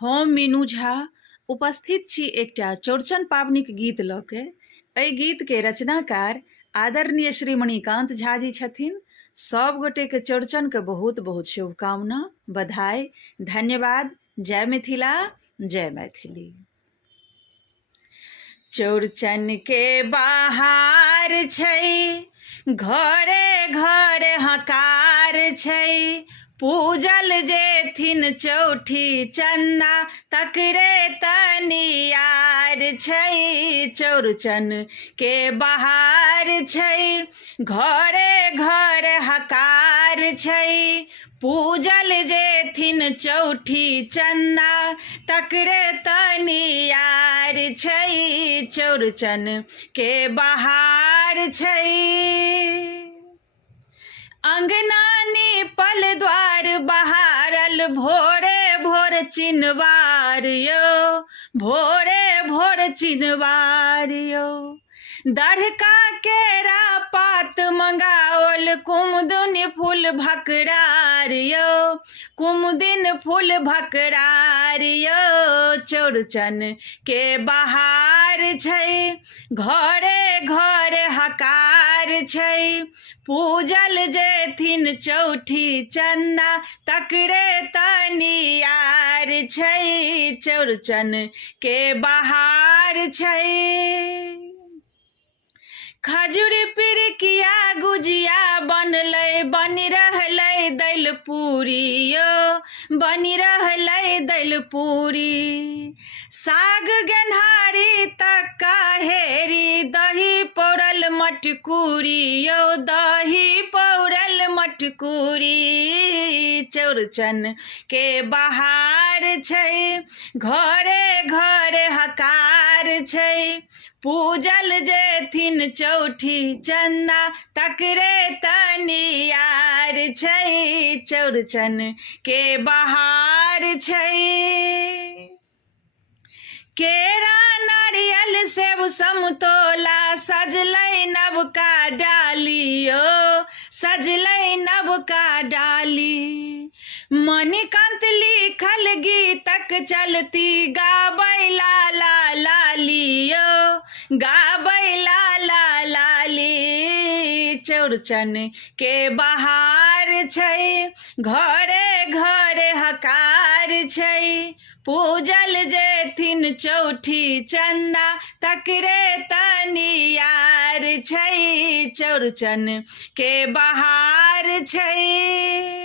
हम मीनू झा उपस्थित छी एकटा चौड़चन पाबनिक गीत लऽ के। एहि गीतके रचनाकार आदरणीय श्री मणिकान्त झा जी छथिन। सब गोटेके चौड़चनके बहुत बहुत शुभकामना, बधाई, धन्यवाद। जय मिथिला, जय मैथिली। चौड़चन के बाहर छै, घरे घरे हकार छै, पूजल जेथिन चौठी चन्ना, तकरे तनियार छै। चौड़चन के बाहर छै, घरे घरे हकार छै, पूजल जेथिन चौठी चन्ना, तकरे तनियार छै। चौड़चन के बाहर छै। अंगना नीपल द्वार बहारल, भोरे भोर चिन्हवार यौ, भोरे भोर चिन्हवार यौ। दरका केरा पात मंगाओल, कुमुदिन फूल भकरार यौ, कुमुदिन फूल भकरार यौ। चौड़चन के बाहर छै, घरे घरे हकार छै, पूजल जेथिन चौठी चन्ना, तकरे तनियार छै। चौड़चन के बाहर छै। खजूर पिरिकिया गुजिया बनलै, बनि रहलै दालि पूरी यौ, बनि रहलै दालि पूरी। साग गेनहारी तक्का हेरी, दही पौरल मटकूरी यौ, दही पौरल मटकूरी। चौड़चन के बाहर छै, घरे घरे हकार छै, पूजल जेथिन चौठी चन्ना, तकरे तनियार छै। चौड़चन के बाहर छै। केरा नारियल सेब समतोला, सजलै नवका डाली यौ, सजलै नवका डाली। मणिकान्त लिखल गीतक चलती, गाबै लाला लाली यौ, गाबै लाला लाली। चौड़चन के बाहर छै, घरे घरे हकार छै, पूजल जेथिन चौठी चन्ना, तकरे तनियार छै। चौड़चन के बाहर छै।